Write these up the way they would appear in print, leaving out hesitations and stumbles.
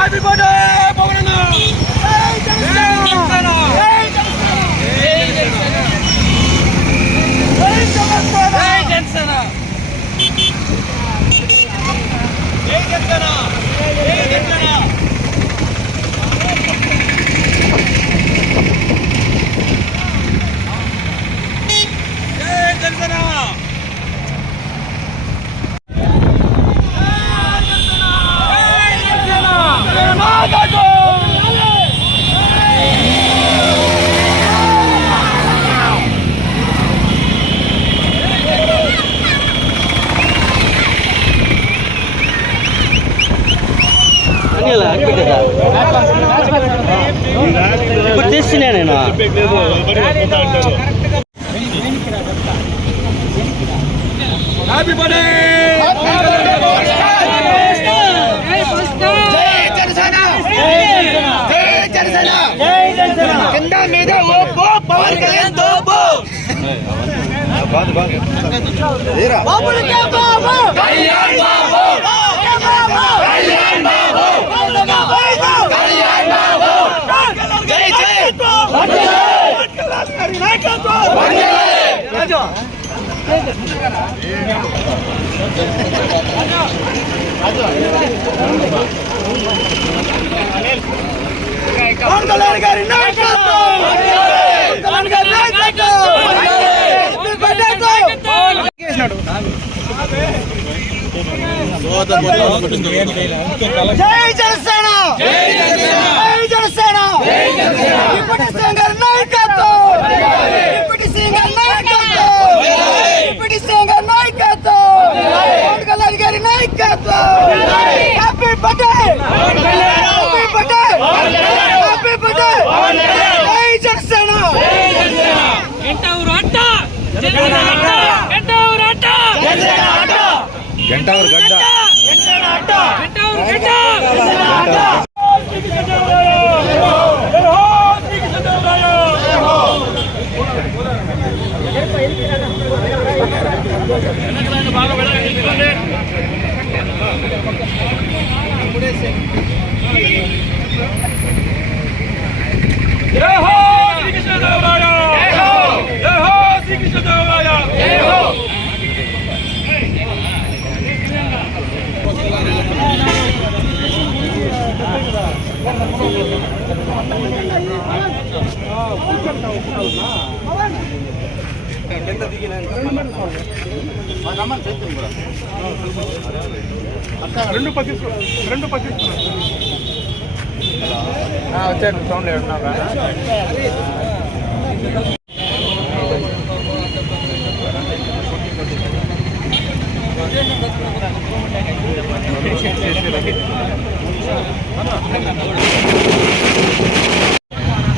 Happy birthday Pawan అన్న. జై జనసేన. జై జనసేన. జై జనసేన. జై జనసేన. జై జనసేన. జై జనసేన. ఇప్పుడు తీస్తున్నా నేను. Happy birthday. కింద మీద పవన్ కళ్యాణ్ బాబు. కళ్యాణ్ బాబు. జై జనసేన. జై జనసేన. డిప్యూటీ సీఎం గారి నాయకత్వం. డిప్యూటీ సీఎం గారి నాయకత్వం. డిప్యూటీ సీఎం గారి నాయకత్వం. పవన్ కళ్యాణ్ గారి నాయకత్వం. Happy birthday. Happy birthday. Happy birthday. జై జనసేన. గంటవర్ గడ్డ. రెండు వచ్చాడు సౌండ్ ఏమన్నా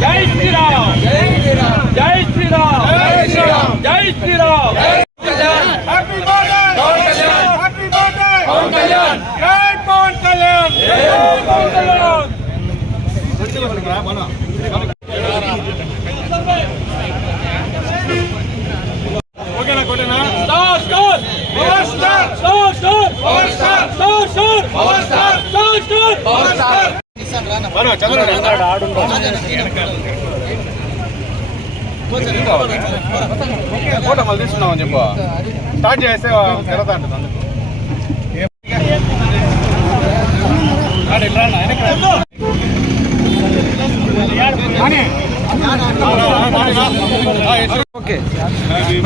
జై శ్రీరామ్. జై శ్రీరామ్. జై శ్రీరామ్. జై శ్రీరామ్. జై Shriram. Happy birthday Pawan Kalyan. Happy birthday Pawan Kalyan. జై పవన్ కళ్యాణ్. జై పవన్ కళ్యాణ్. ఓకేనా కొట్టేనా. Star star power star. Star star power star. Star star power star. Star star power star. Photo మళ్ళీ తీసుకున్నామని చెప్పు. స్టార్ట్ చేస్తే తిరగతా ఉంటుంది అందుకు.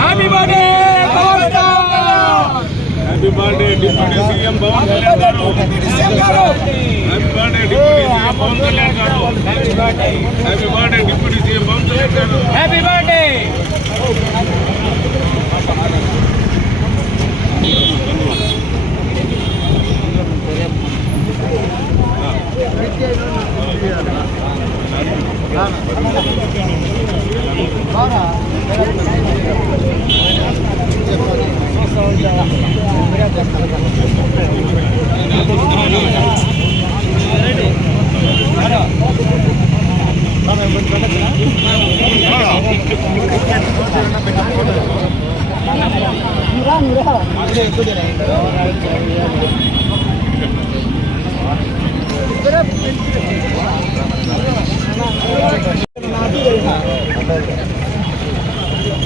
Happy birthday Pawan Kalyan. Happy birthday deputy CM Pawan Kalyan గారు. Happy birthday deputy CM Pawan Kalyan గారు. Happy birthday deputy CM Pawan Kalyan గారు. Happy birthday.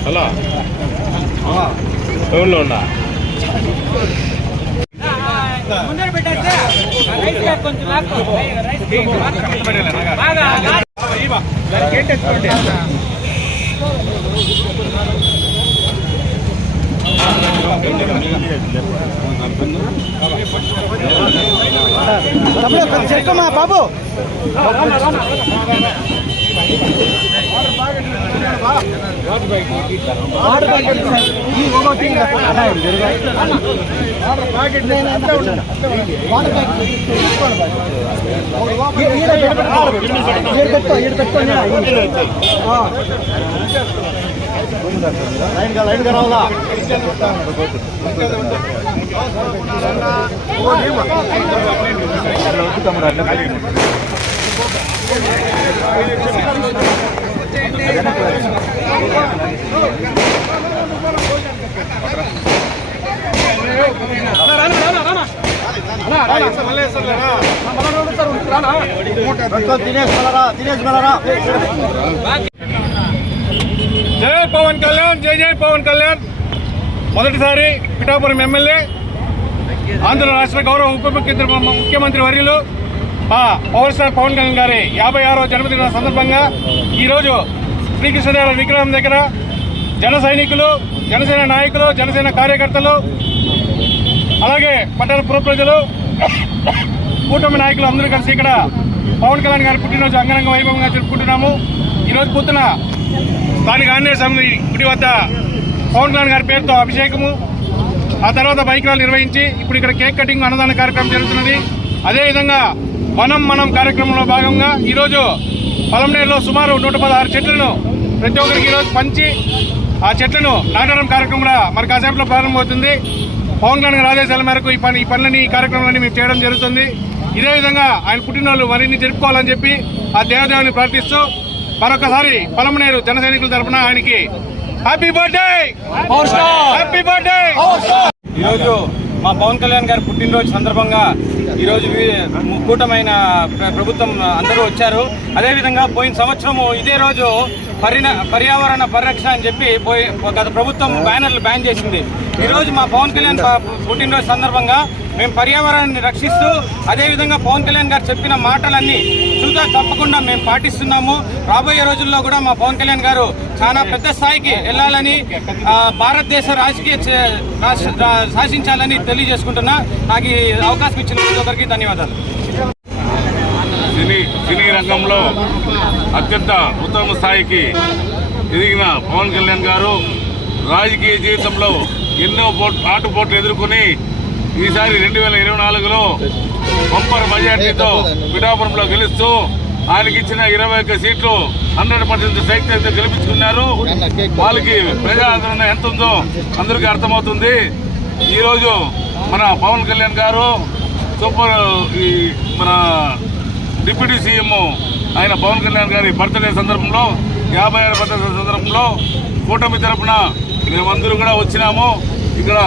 హలో ఎవరిలో ఉన్నా చెక్కమ్మా బాబు లైన్ రావాలా జై పవన్ కళ్యాణ్, జై జై పవన్ కళ్యాణ్. మొదటిసారి పిఠాపురం ఎమ్మెల్యే, ఆంధ్ర రాష్ట్ర గౌరవ ఉప ముఖ్యమంత్రి వర్యులు పవర్ స్టార్ పవన్ కళ్యాణ్ గారి 56వ జన్మదిన సందర్భంగా ఈరోజు శ్రీకృష్ణదేవరాయ విగ్రహం దగ్గర జన సైనికులు, జనసేన నాయకులు, జనసేన కార్యకర్తలు, అలాగే పట్టణ పుర ప్రజలు, కూటమి నాయకులు అందరూ కలిసి ఇక్కడ పవన్ కళ్యాణ్ గారి పుట్టినరోజు అంగరంగ వైభవంగా జరుపుకుంటున్నాము. ఈరోజు పొద్దున స్థానిక ఆంజనేయ స్వామి గుడి వద్ద పవన్ కళ్యాణ్ గారి పేరుతో అభిషేకము, ఆ తర్వాత బైక్ ర్యాలీ నిర్వహించి ఇప్పుడు ఇక్కడ కేక్ కటింగ్ అన్నదాన కార్యక్రమం జరుగుతున్నది. అదేవిధంగా మనం కార్యక్రమంలో భాగంగా ఈరోజు పలంనేరులో సుమారు 116 చెట్లను ప్రతి ఒక్కరికి ఈరోజు పంచి ఆ చెట్లను నాటడం కార్యక్రమం కూడా మరి కాసేపట్లో ప్రారంభమవుతుంది. పవన్ కళ్యాణ్ గారి ఆదేశాల మేరకు ఈ కార్యక్రమాలన్నీ మేము చేయడం జరుగుతుంది. ఇదే విధంగా ఆయన పుట్టినరోజు మరిన్ని జరుపుకోవాలని చెప్పి ఆ దేవదేవుని ప్రార్థిస్తూ మరొకసారి పలమనేరు జన సైనికుల తరఫున ఆయనకి హ్యాపీ బర్త్డే, హ్యాపీ బర్త్డే. ఈరోజు మా పవన్ కళ్యాణ్ గారి పుట్టినరోజు సందర్భంగా ఈరోజు కూటమైన ప్రభుత్వం అందరూ వచ్చారు. అదేవిధంగా పోయిన సంవత్సరము ఇదే రోజు పర్యావరణ పరిరక్షణ అని చెప్పి గత ప్రభుత్వం బ్యానర్లు బ్యాన్ చేసింది. ఈరోజు మా పవన్ కళ్యాణ్ పుట్టినరోజు సందర్భంగా మేము పర్యావరణాన్ని రక్షిస్తూ అదేవిధంగా పవన్ కళ్యాణ్ గారు చెప్పిన మాటలన్నీ చూదా తప్పకుండా మేము పాటిస్తున్నాము. రాబోయే రోజుల్లో కూడా మా పవన్ కళ్యాణ్ గారు చాలా పెద్ద స్థాయికి వెళ్ళాలని, భారతదేశ శాసించాలని తెలియజేసుకుంటున్నా. నాకు ఈ అవకాశం ఇచ్చిన ప్రతి ఒక్కరికి ధన్యవాదాలు. సినీ రంగంలో అత్యంత ఉత్తమ స్థాయికి ఎదిగిన పవన్ కళ్యాణ్ గారు రాజకీయ జీవితంలో ఎన్నో ఆటుపోట్లు ఎదుర్కొని ఈసారి 2024లో బంపర్ మెజార్టీతో పిఠాపురంలో గెలుస్తూ ఆయనకి ఇచ్చిన 21 సీట్లు 100% శక్తితో గెలిపించుకున్నారు. వాళ్ళకి ప్రజాదరణ ఎంత ఉందో అందరికీ అర్థమవుతుంది. ఈరోజు మన పవన్ కళ్యాణ్ గారు మన డిప్యూటీ సీఎం ఆయన పవన్ కళ్యాణ్ గారి బర్త్డే సందర్భంలో 56వ బర్త్డే సందర్భంలో కూటమి తరఫున మేమందరూ కూడా వచ్చినాము. ఇక్కడ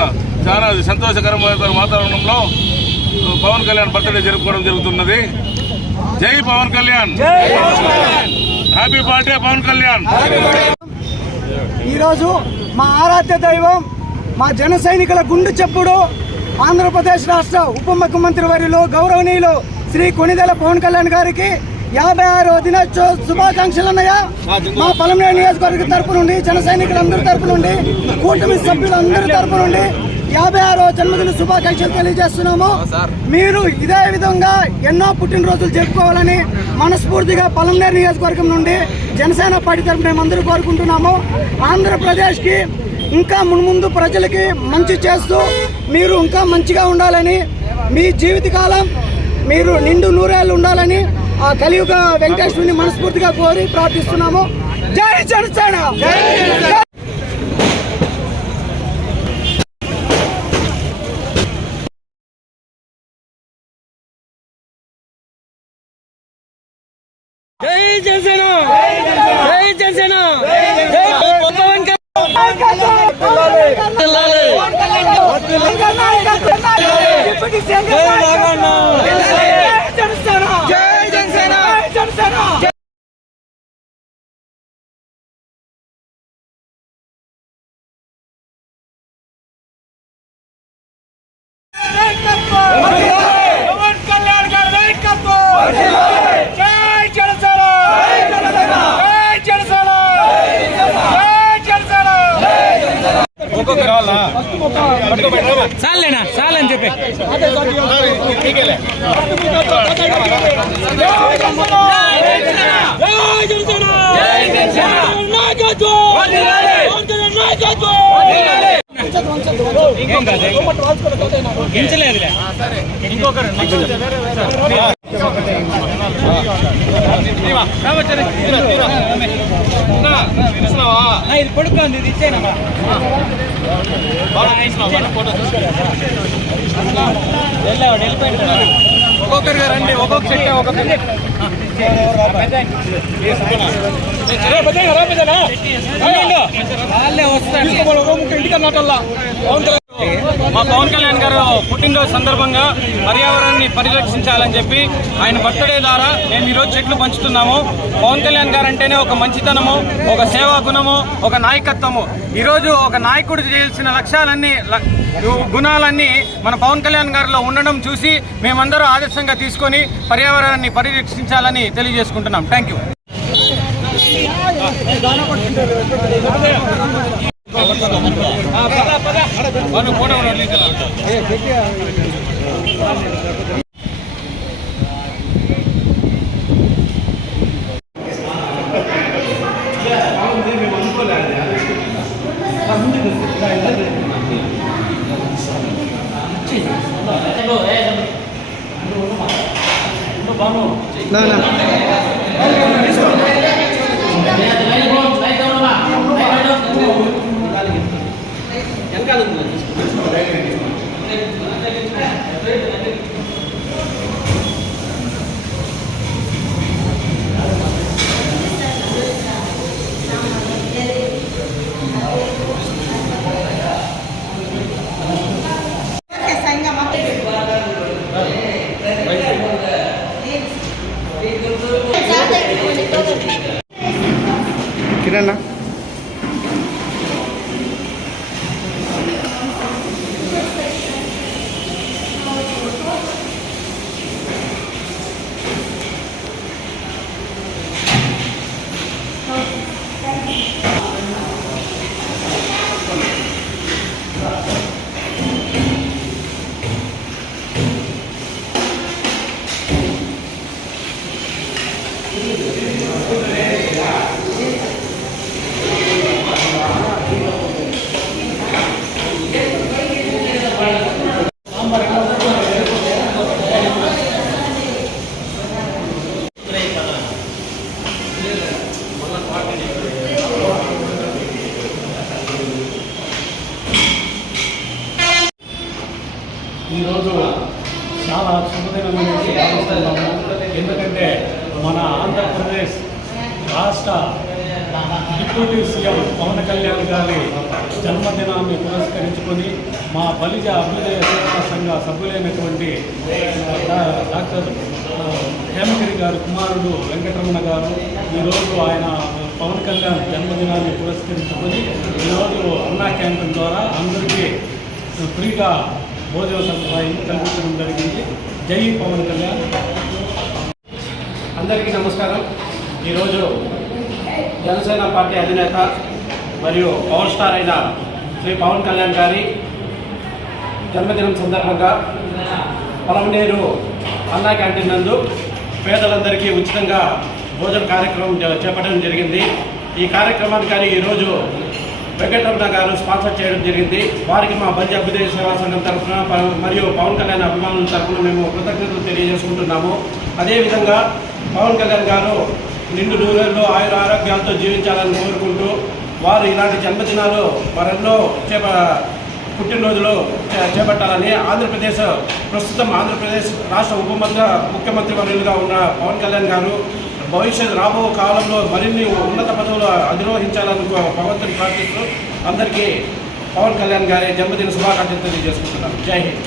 చాలా సంతోషకరమైన వాతావరణంలో పవన్ కళ్యాణ్ బర్త్డే జరుపుకోవడం జరుగుతున్నది. జై పవన్ కళ్యాణ్, హ్యాపీ బర్త్డే పవన్ కళ్యాణ్. ఈరోజు మా ఆరాధ్య దైవం, మా జన సైనికుల గుండు చెప్పుడు, ఆంధ్రప్రదేశ్ రాష్ట్ర ఉప ముఖ్యమంత్రి వర్యులు గౌరవనీయులు శ్రీ కొణిదెల పవన్ కళ్యాణ్ గారికి 56వ దినోత్సవ శుభాకాంక్షలు అన్నయ్య. మా పలమనేరు నియోజకవర్గ తరపు నుండి, జన సైనికులందరి తరపు నుండి, కూటమి సభ్యులందరి తరపు నుండి 56వ జన్మదిన శుభాకాంక్షలు తెలియజేస్తున్నాము. మీరు ఇదే విధంగా ఎన్నో పుట్టినరోజులు జరుపుకోవాలని మనస్ఫూర్తిగా పలమనేరు నియోజకవర్గం నుండి జనసేన పార్టీ తరపున మేమందరూ కోరుకుంటున్నాము. ఆంధ్రప్రదేశ్కి ఇంకా మున్ముందు ప్రజలకి మంచి చేస్తూ మీరు ఇంకా మంచిగా ఉండాలని, మీ జీవితకాలం మీరు నిండు నూరేళ్ళు ఉండాలని ఆ కలియుగ వెంకటేశ్వరుని మనస్ఫూర్తిగా కోరి ప్రార్థిస్తున్నాము. జై జనసేన. జై జనసేన, జై జనసేన, పవన్ కళ్యాణ్. చాలేనా చాలని చెప్పి గించలేదులే ఇంకొకరు ఇది పడుకోండి ఇది ఇచ్చేనమ్మా ఒక్కొక్కరుగా రండి, ఒక్కొక్క చెట్టు ఒక్కొక్కరు. మా పవన్ కళ్యాణ్ గారు పుట్టినరోజు సందర్భంగా పర్యావరణాన్ని పరిరక్షించాలని చెప్పి ఆయన బర్త్డే ద్వారా మేము ఈరోజు చెట్లు పంచుతున్నాము. పవన్ కళ్యాణ్ గారు అంటేనే ఒక మంచితనము, ఒక సేవా గుణము, ఒక నాయకత్వము. ఈరోజు ఒక నాయకుడు చేయాల్సిన లక్ష్యాలన్నీ గుణాలన్నీ మన పవన్ కళ్యాణ్ గారిలో ఉండడం చూసి మేమందరూ ఆదర్శంగా తీసుకొని పర్యావరణాన్ని పరిరక్షించాలని తెలియజేసుకుంటున్నాం. Thank you. కిరణ్ ఈరోజు చాలా శుభదినమని భావిస్తున్నాము. ఎందుకంటే మన ఆంధ్రప్రదేశ్ రాష్ట్ర డిప్యూటీ సీఎం పవన్ కళ్యాణ్ గారి జన్మదినాన్ని పురస్కరించుకొని మా బలిజ అభ్యుదయ సేవా సంఘ సభ్యులైనటువంటి డాక్టర్ హేమగిరి గారి కుమారుడు వెంకటరమణ గారు ఈరోజు ఆయన పవన్ కళ్యాణ్ జన్మదినాన్ని పురస్కరించుకొని ఈరోజు అన్నా క్యాంటీన్ ద్వారా అందరికీ ఫ్రీగా భోజన సదుపాయం కల్పించడం జరిగింది. జై పవన్ కళ్యాణ్. అందరికీ నమస్కారం. ఈరోజు జనసేన పార్టీ అధినేత మరియు పవర్ స్టార్ అయిన శ్రీ పవన్ కళ్యాణ్ గారి జన్మదినం సందర్భంగా పలమనేరు అన్నా క్యాంటీన్ నందు పేదలందరికీ ఉచితంగా భోజన కార్యక్రమం చేపట్టడం జరిగింది. ఈ కార్యక్రమానికి ఈరోజు వెంకటరమణ గారు స్పాన్సర్ చేయడం జరిగింది. వారికి మా బలిజ అభ్యుదయ సేవా సంఘం తరఫున మరియు పవన్ కళ్యాణ్ అభిమానుల తరఫున మేము కృతజ్ఞతలు తెలియజేసుకుంటున్నాము. అదేవిధంగా పవన్ కళ్యాణ్ గారు నిండు నూరేళ్ళు ఆయుర ఆరోగ్యాలతో జీవించాలని కోరుకుంటూ వారు ఇలాంటి జన్మదినాలు మరెన్నో పుట్టినరోజులు చేపట్టాలని ప్రస్తుతం ఆంధ్రప్రదేశ్ రాష్ట్ర ముఖ్యమంత్రి వర్యులుగా ఉన్న పవన్ కళ్యాణ్ గారు భవిష్యత్తు రాబో కాలంలో మరిన్ని ఉన్నత పదవులు అధిరోహించాలని భగవంతుని ప్రార్థిస్తూ అందరికీ పవన్ కళ్యాణ్ గారి జన్మదిన శుభాకాంక్షలు తెలియజేసుకుంటున్నాను. Jai Hind.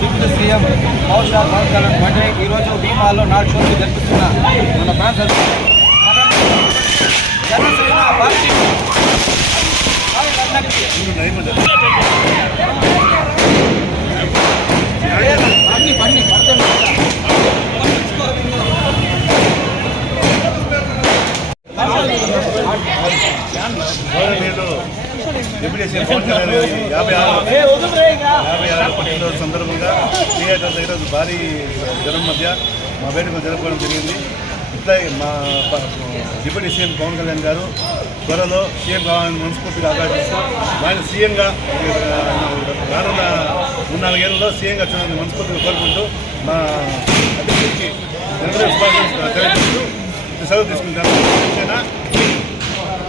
Deputy CM Pawan Kalyan birthday ఈరోజు భీమాలో నాడు షోలు జరుపుతున్న మన fans Janasena party deputy CM Pawan Kalyan గారి 56వ పుట్టినరోజు సందర్భంగా థియేటర్ దగ్గర భారీ జనం మధ్య మా వేడుకలు జరుపుకోవడం జరిగింది. ఇట్లాగే మా డిప్యూటీ సీఎం పవన్ కళ్యాణ్ గారు త్వరలో సీఎం కావాలని మనస్ఫూర్తిగా ఆకాంక్షిస్తూ ఆయన సీఎంగా రానున్న 3-4 ఏళ్లలో సీఎంగా చూడాలని మనస్ఫూర్తిగా కోరుకుంటూ మా అధ్యక్షుడికి జనరల్ శుభాకాంక్షలు తెలియజేస్తూ సెలవు తీసుకుంటాను.